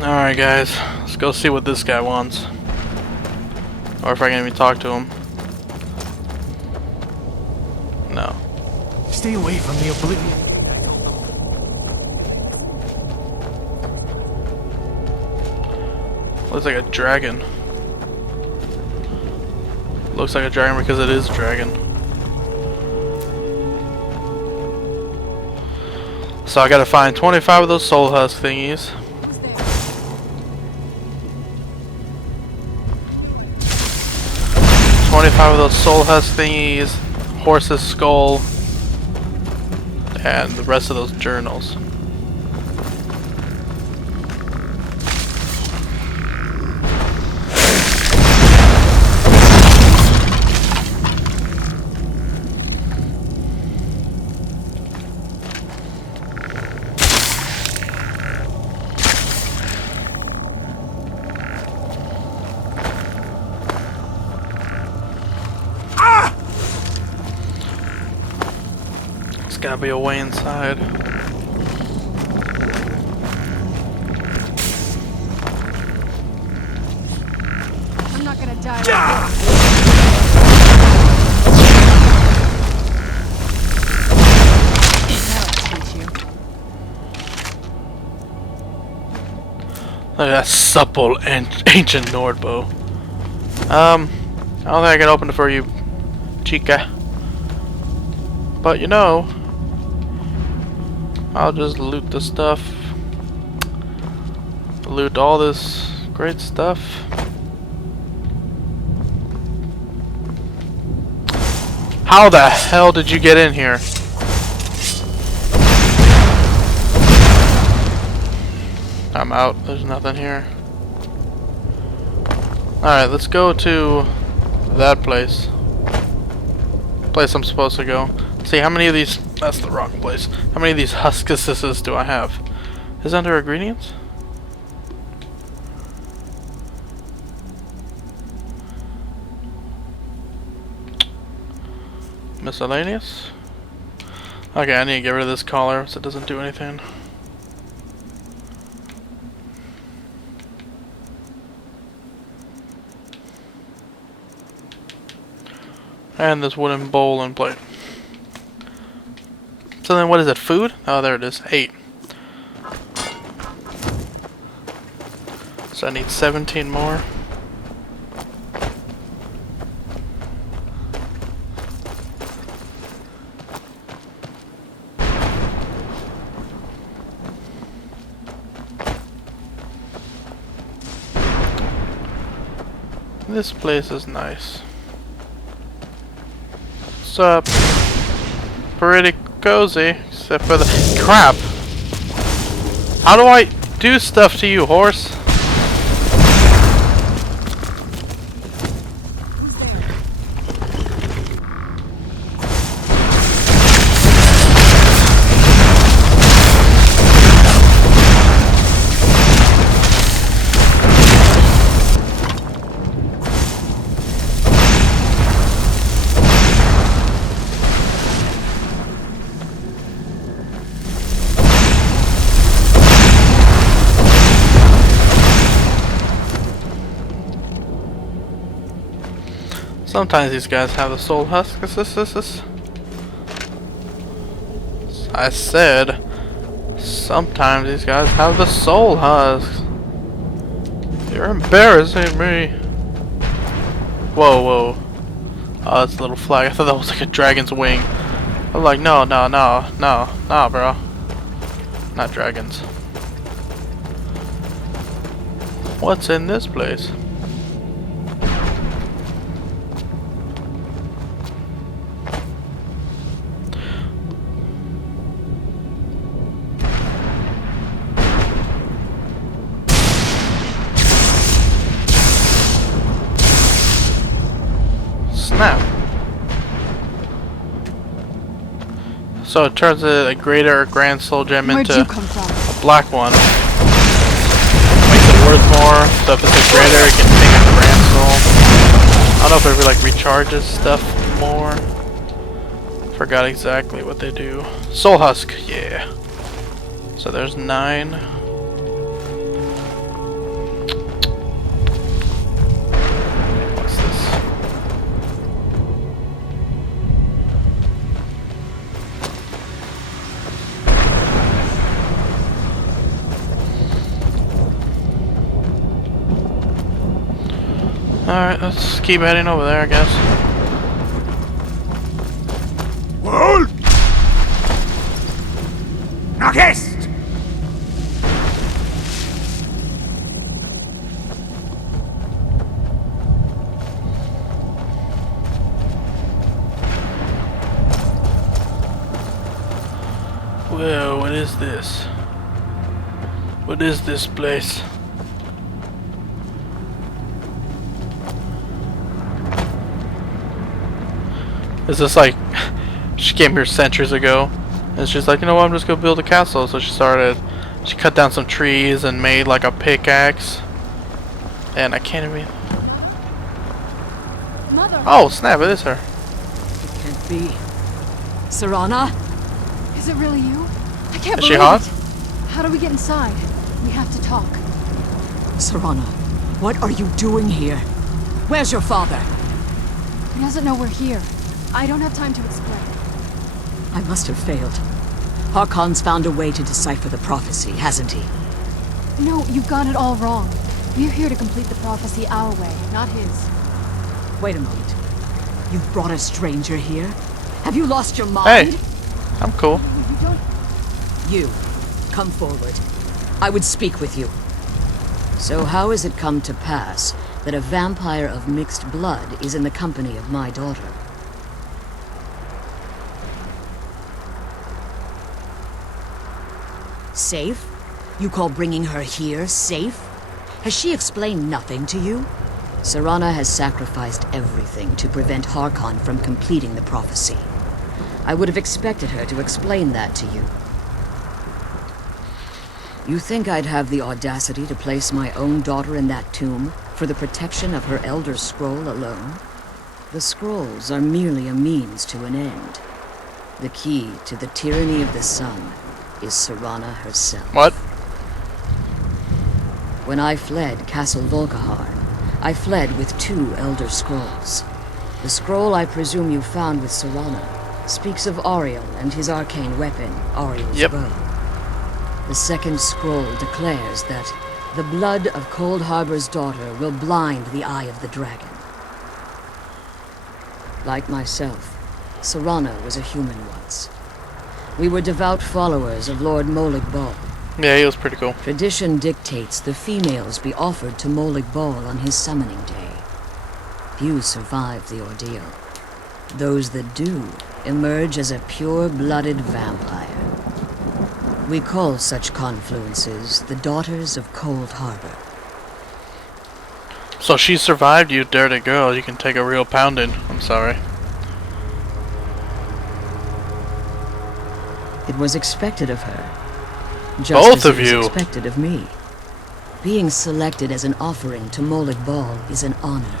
Alright guys, let's go see what this guy wants. Or if I can even talk to him. No. Stay away from the oblivion. Looks like a dragon. Looks like a dragon because it is a dragon. So I gotta find 25 of those soul husk thingies. 25 of those soul husk thingies, horse's skull, and the rest of those journals. There's gotta be a way inside. I'm not gonna die. Look at that supple and ancient Nord bow. I don't think I can open it for you, chica. But you know, I'll just loot the stuff. Loot all this great stuff. How the hell did you get in here? I'm out. There's nothing here. Alright, let's go to that place. Place I'm supposed to go. See how many of these. That's the wrong place. How many of these huskuses do I have? Is it under ingredients? Miscellaneous? Okay, I need to get rid of this collar so it doesn't do anything. And this wooden bowl and plate. So then what is it? Food? Oh, there it is. 8. So I need 17 more. This place is nice. What's up? Pretty cozy, except for the crap. How do I do stuff to you, horse? Sometimes these guys have the soul husk. I said, sometimes these guys have the soul husks. You're embarrassing me. Whoa, whoa. Oh, that's a little flag. I thought that was like a dragon's wing. I'm like, no, bro. Not dragons. What's in this place? Snap. So it turns a greater or grand soul gem into a black one. Makes it worth more. So if it's a greater, it can take a grand soul. I don't know if it like recharges stuff more. Forgot exactly what they do. Soul husk, yeah. So there's 9. Alright, let's keep heading over there, I guess. Hold! Knockest! Well, what is this? What is this place? Is this like she came here centuries ago and she's like, you know what, I'm just gonna build a castle. So she cut down some trees and made like a pickaxe. And I can't even. Mother! Oh snap, it is her. It can't be. Serana? Is it really you? I can't Is she believe hot? it. How do we get inside? We have to talk. Serana, what are you doing here? Where's your father? He doesn't know we're here. I don't have time to explain. I must have failed. Harkon's found a way to decipher the prophecy, hasn't he? No, you've got it all wrong. We're here to complete the prophecy our way, not his. Wait a moment. You've brought a stranger here? Have you lost your mind? Hey, I'm cool. You don't... You, come forward. I would speak with you. So how has it come to pass that a vampire of mixed blood is in the company of my daughter? Safe? You call bringing her here safe? Has she explained nothing to you? Serana has sacrificed everything to prevent Harkon from completing the prophecy. I would have expected her to explain that to you. You think I'd have the audacity to place my own daughter in that tomb for the protection of her Elder Scroll alone? The scrolls are merely a means to an end. The key to the tyranny of the sun is Serana herself. What? When I fled Castle Volkahar, I fled with 2 Elder Scrolls. The scroll I presume you found with Serana speaks of Ariel and his arcane weapon, Ariel's bow. The second scroll declares that the blood of Cold Harbor's daughter will blind the eye of the dragon. Like myself, Serana was a human once. We were devout followers of Lord Molig Bal. Yeah, he was pretty cool. Tradition dictates the females be offered to Molig Bal on his summoning day. Few survive the ordeal. Those that do emerge as a pure-blooded vampire. We call such confluences the Daughters of Cold Harbor. So she survived, you dirty girl. You can take a real pounding. I'm sorry. It was expected of her. Just Both as of it was you. expected of me. Being selected as an offering to Molig Bal is an honor.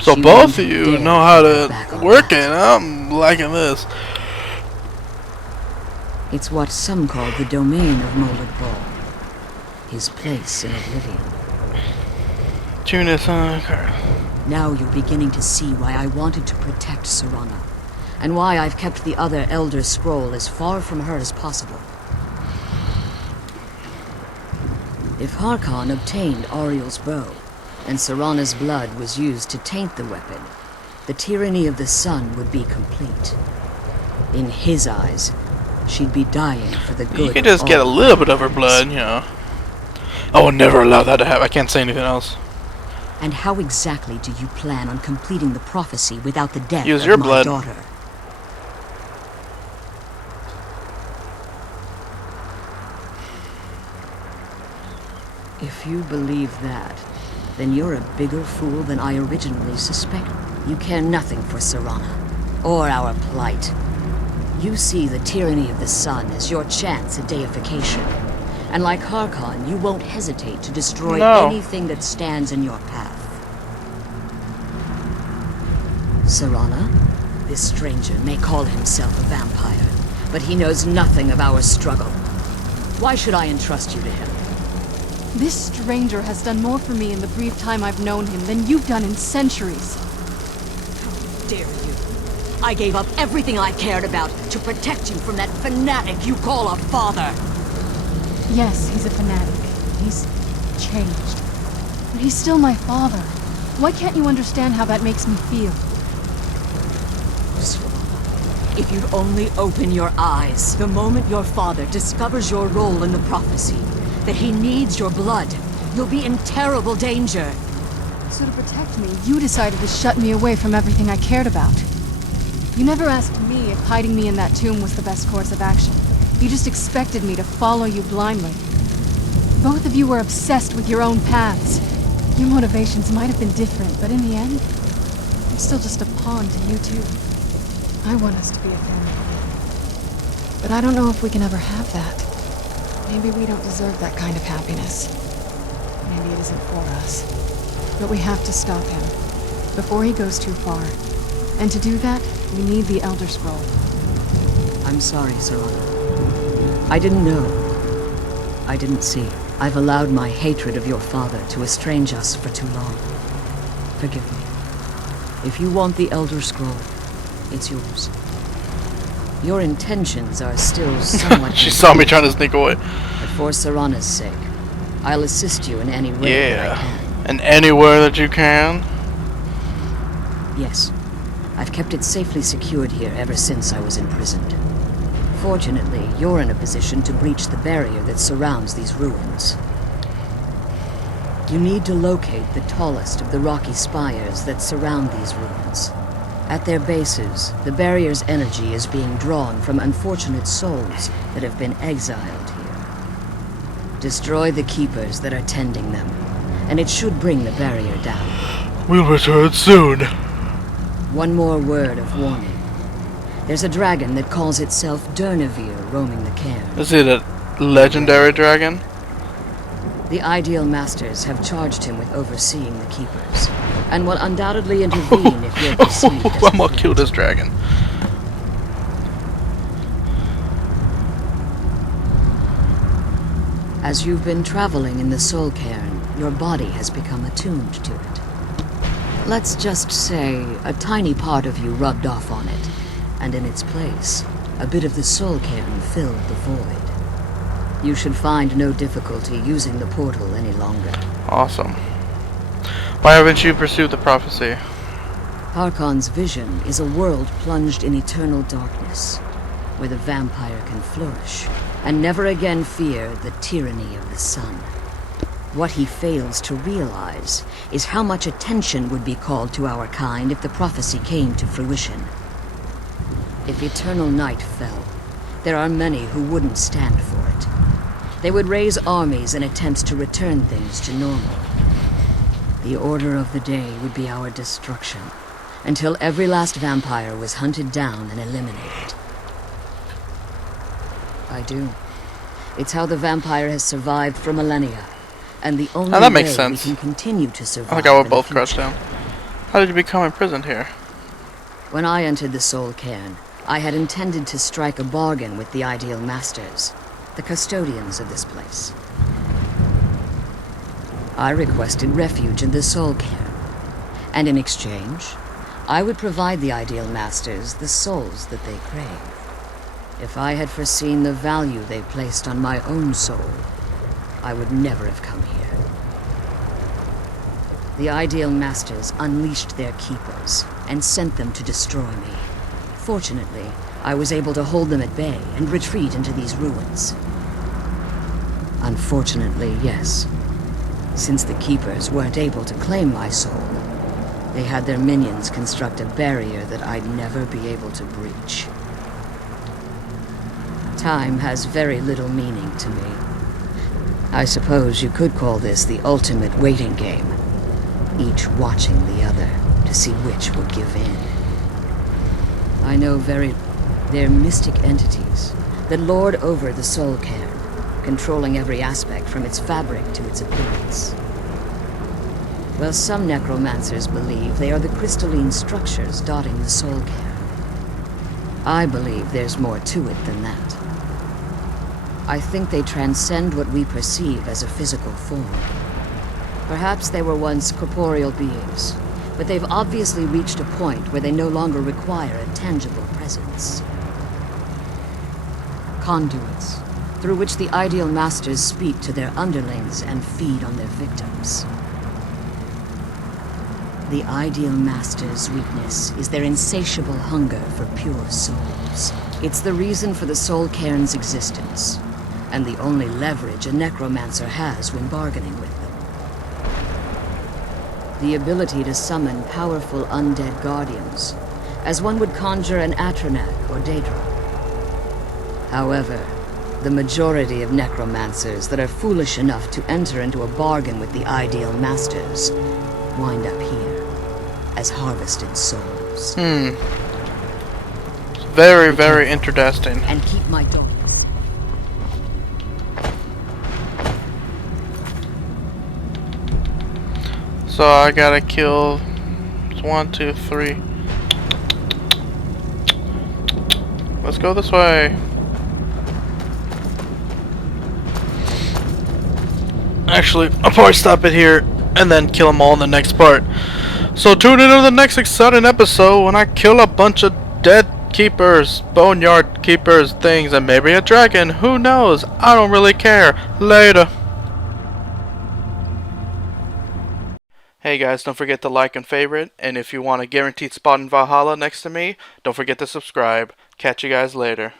So She both won't of you dare know how back to on work that. it. I'm liking this. It's what some call the domain of Molig Bal. His place in oblivion. Tunis, Now you're beginning to see why I wanted to protect Serana, and why I've kept the other Elder Scroll as far from her as possible. If Harkon obtained Ariel's bow, and Serana's blood was used to taint the weapon, the tyranny of the sun would be complete. In his eyes, she'd be dying for the good you can of just get a all little bit of her vampires. blood, you know. I will never allow that to happen. I can't say anything else. And how exactly do you plan on completing the prophecy without the death Use of your my blood. daughter? If you believe that, then you're a bigger fool than I originally suspected. You care nothing for Serana, or our plight. You see the tyranny of the sun as your chance at deification. And like Harkon, you won't hesitate to destroy No. anything that stands in your path. Serana, this stranger may call himself a vampire, but he knows nothing of our struggle. Why should I entrust you to him? This stranger has done more for me in the brief time I've known him than you've done in centuries. How dare you? I gave up everything I cared about to protect you from that fanatic you call a father. Yes, he's a fanatic. He's changed. But he's still my father. Why can't you understand how that makes me feel? If you'd only open your eyes, the moment your father discovers your role in the prophecy, that he needs your blood, you'll be in terrible danger. So to protect me, you decided to shut me away from everything I cared about. You never asked me if hiding me in that tomb was the best course of action. You just expected me to follow you blindly. Both of you were obsessed with your own paths. Your motivations might have been different, but in the end, I'm still just a pawn to you two. I want us to be a family. But I don't know if we can ever have that. Maybe we don't deserve that kind of happiness. Maybe it isn't for us. But we have to stop him, before he goes too far. And to do that, we need the Elder Scroll. I'm sorry, Serana. I didn't know. I didn't see. I've allowed my hatred of your father to estrange us for too long. Forgive me. If you want the Elder Scroll, it's yours. Your intentions are still somewhat... She saw me trying to sneak away. But for Serana's sake, I'll assist you in any way that I can. And anywhere that you can? Yes. I've kept it safely secured here ever since I was imprisoned. Fortunately, you're in a position to breach the barrier that surrounds these ruins. You need to locate the tallest of the rocky spires that surround these ruins. At their bases, the barrier's energy is being drawn from unfortunate souls that have been exiled here. Destroy the keepers that are tending them, and it should bring the barrier down. We'll return soon. One more word of warning. There's a dragon that calls itself Durnevere roaming the cairn. Is it a legendary dragon? The Ideal Masters have charged him with overseeing the keepers, and will undoubtedly intervene if you're perceived as I'm gonna kill this dragon. As you've been traveling in the Soul Cairn, your body has become attuned to it. Let's just say a tiny part of you rubbed off on it, and in its place, a bit of the Soul Cairn filled the void. You should find no difficulty using the portal any longer. Awesome. Why haven't you pursued the prophecy? Harkon's vision is a world plunged in eternal darkness, where the vampire can flourish, and never again fear the tyranny of the sun. What he fails to realize is how much attention would be called to our kind if the prophecy came to fruition. If eternal night fell, there are many who wouldn't stand for it. They would raise armies in attempts to return things to normal. The order of the day would be our destruction, until every last vampire was hunted down and eliminated. I do. It's how the vampire has survived for millennia, and the only that makes way sense. we can continue to survive. I think I would in the both crouch future. down. How did you become imprisoned here? When I entered the Soul Cairn, I had intended to strike a bargain with the Ideal Masters, the custodians of this place. I requested refuge in the Soul Cairn, and in exchange, I would provide the Ideal Masters the souls that they crave. If I had foreseen the value they placed on my own soul, I would never have come here. The Ideal Masters unleashed their keepers and sent them to destroy me. Fortunately, I was able to hold them at bay and retreat into these ruins. Unfortunately, yes. Since the keepers weren't able to claim my soul, they had their minions construct a barrier that I'd never be able to breach. Time has very little meaning to me. I suppose you could call this the ultimate waiting game, each watching the other to see which will give in. I know they're mystic entities that lord over the Soul Cairn, controlling every aspect from its fabric to its appearance. Well, some necromancers believe they are the crystalline structures dotting the Soul Cairn. I believe there's more to it than that. I think they transcend what we perceive as a physical form. Perhaps they were once corporeal beings, but they've obviously reached a point where they no longer require a tangible presence. Conduits, through which the Ideal Masters speak to their underlings and feed on their victims. The Ideal Master's weakness is their insatiable hunger for pure souls. It's the reason for the Soul Cairn's existence, and the only leverage a necromancer has when bargaining with them. The ability to summon powerful undead guardians, as one would conjure an Atronak or daedric. However, the majority of necromancers that are foolish enough to enter into a bargain with the Ideal Masters wind up here as harvested souls. Very, very interesting. And keep my daughters. So I gotta kill 1, 2, 3. Let's go this way. Actually, I'll probably stop it here and then kill them all in the next part. So tune in to the next exciting episode when I kill a bunch of dead keepers, boneyard keepers, things, and maybe a dragon. Who knows? I don't really care. Later. Hey guys, don't forget to like and favorite, and if you want a guaranteed spot in Valhalla next to me, don't forget to subscribe. Catch you guys later.